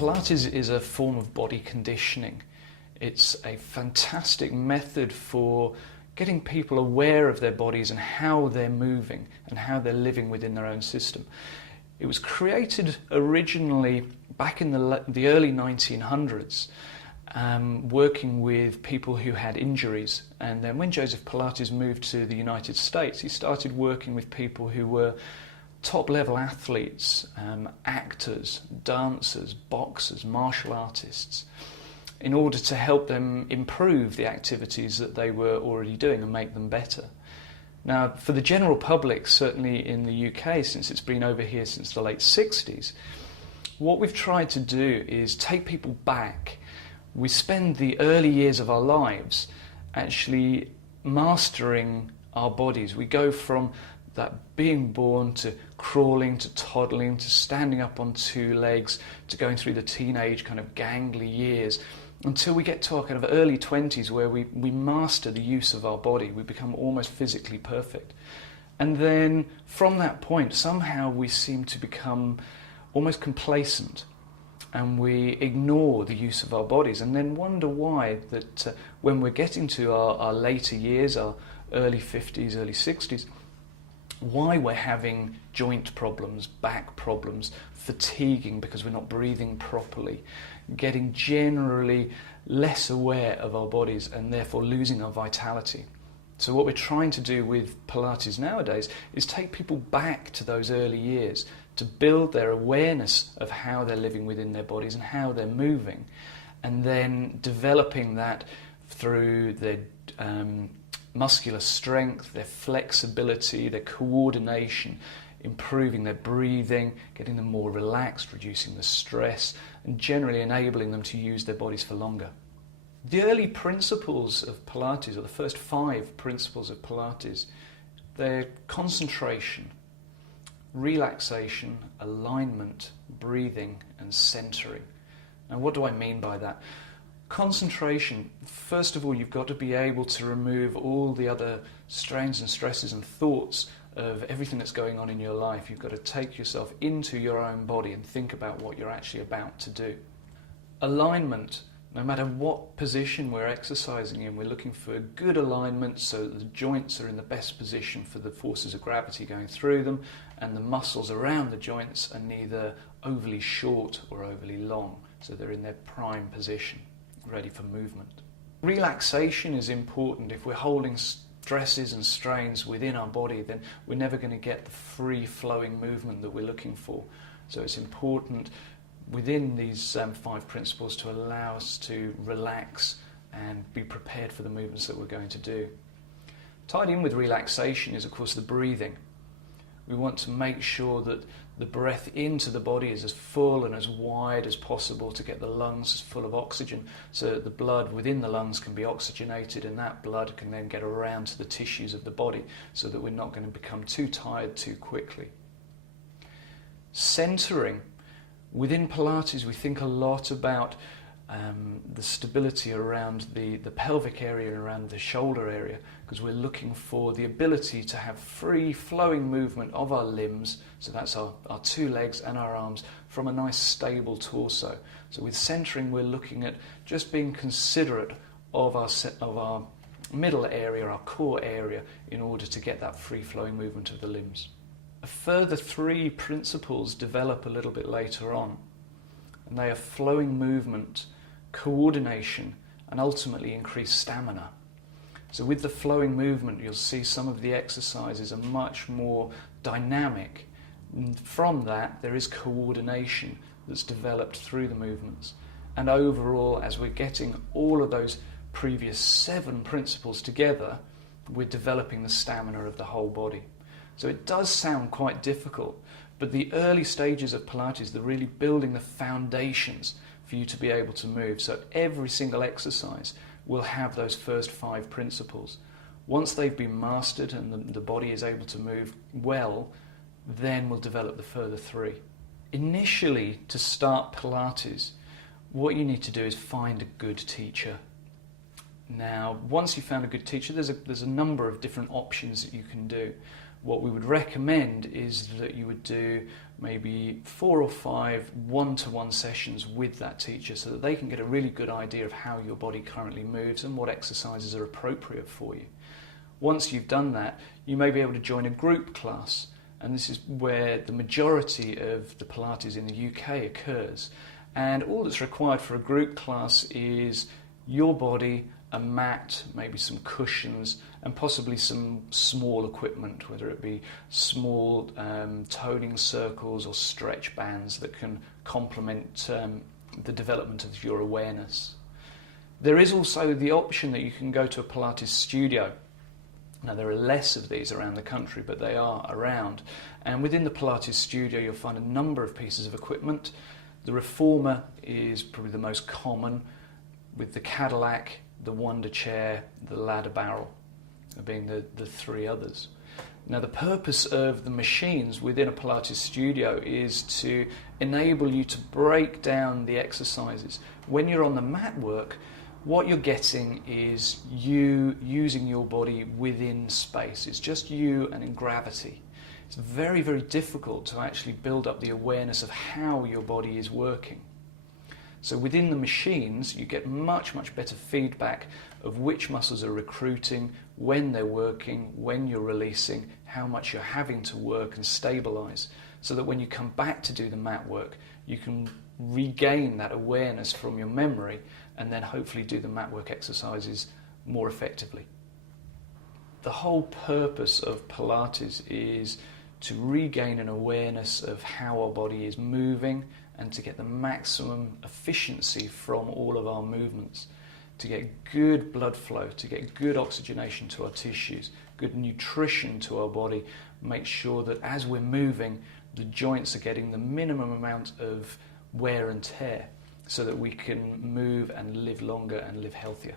Pilates is a form of body conditioning. It's a fantastic method for getting people aware of their bodies and how they're moving and how they're living within their own system. It was created originally back in the early 1900s, working with people who had injuries. And then when Joseph Pilates moved to the United States, he started working with people who were top-level athletes, actors, dancers, boxers, martial artists, in order to help them improve the activities that they were already doing and make them better. Now, for the general public, certainly in the UK, since it's been over here since the late 60s, what we've tried to do is take people back. We spend the early years of our lives actually mastering our bodies. We go from that being born to crawling, to toddling, to standing up on two legs, to going through the teenage kind of gangly years, until we get to our kind of early 20s where we master the use of our body. We become almost physically perfect. And then from that point, somehow we seem to become almost complacent, and we ignore the use of our bodies, and then wonder why that when we're getting to our later years, our early 50s, early 60s, why we're having joint problems, back problems, fatiguing because we're not breathing properly, getting generally less aware of our bodies and therefore losing our vitality. So what we're trying to do with Pilates nowadays is take people back to those early years to build their awareness of how they're living within their bodies and how they're moving, and then developing that through their muscular strength, their flexibility, their coordination, improving their breathing, getting them more relaxed, reducing the stress, and generally enabling them to use their bodies for longer. The early principles of Pilates, or the first 5 principles of Pilates, they're concentration, relaxation, alignment, breathing, and centering. Now, what do I mean by that? Concentration, first of all, you've got to be able to remove all the other strains and stresses and thoughts of everything that's going on in your life. You've got to take yourself into your own body and think about what you're actually about to do. Alignment, no matter what position we're exercising in, we're looking for good alignment so that the joints are in the best position for the forces of gravity going through them, and the muscles around the joints are neither overly short or overly long, so they're in their prime position, ready for movement. Relaxation is important. If we're holding stresses and strains within our body, then we're never going to get the free-flowing movement that we're looking for. So it's important within these 5 principles to allow us to relax and be prepared for the movements that we're going to do. Tied in with relaxation is, of course, the breathing. We want to make sure that the breath into the body is as full and as wide as possible to get the lungs as full of oxygen, so that the blood within the lungs can be oxygenated, and that blood can then get around to the tissues of the body so that we're not going to become too tired too quickly. Centering. Within Pilates, we think a lot about the stability around the pelvic area and around the shoulder area, because we're looking for the ability to have free flowing movement of our limbs, so that's our 2 legs and our arms, from a nice stable torso. So with centering, we're looking at just being considerate of our middle area, our core area, in order to get that free flowing movement of the limbs. A further 3 principles develop a little bit later on, and they are flowing movement, coordination, and ultimately increased stamina. So with the flowing movement, you'll see some of the exercises are much more dynamic. And from that, there is coordination that's developed through the movements. And overall, as we're getting all of those previous 7 principles together, we're developing the stamina of the whole body. So it does sound quite difficult, but the early stages of Pilates, they're really building the foundations for you to be able to move. So every single exercise will have those first 5 principles. Once they've been mastered and the body is able to move well, then we'll develop the further 3. Initially, to start Pilates, what you need to do is find a good teacher. Now, once you've found a good teacher, there's a number of different options that you can do. What we would recommend is that you would do maybe 4 or 5 one-to-one sessions with that teacher so that they can get a really good idea of how your body currently moves and what exercises are appropriate for you. Once you've done that, you may be able to join a group class, and this is where the majority of the Pilates in the UK occurs. And all that's required for a group class is your body, a mat, maybe some cushions, and possibly some small equipment, whether it be small toning circles or stretch bands that can complement the development of your awareness. There is also the option that you can go to a Pilates studio. Now, there are less of these around the country, but they are around. And within the Pilates studio, you'll find a number of pieces of equipment. The Reformer is probably the most common, with the Cadillac, the Wonder Chair, the Ladder Barrel being the 3 others. Now, the purpose of the machines within a Pilates studio is to enable you to break down the exercises. When you're on the mat work, what you're getting is you using your body within space. It's just you and in gravity. It's very, very difficult to actually build up the awareness of how your body is working. So within the machines, you get much, much better feedback of which muscles are recruiting, when they're working, when you're releasing, how much you're having to work and stabilize, so that when you come back to do the mat work, you can regain that awareness from your memory and then hopefully do the mat work exercises more effectively. The whole purpose of Pilates is to regain an awareness of how our body is moving and to get the maximum efficiency from all of our movements, to get good blood flow, to get good oxygenation to our tissues, good nutrition to our body, make sure that as we're moving, the joints are getting the minimum amount of wear and tear so that we can move and live longer and live healthier.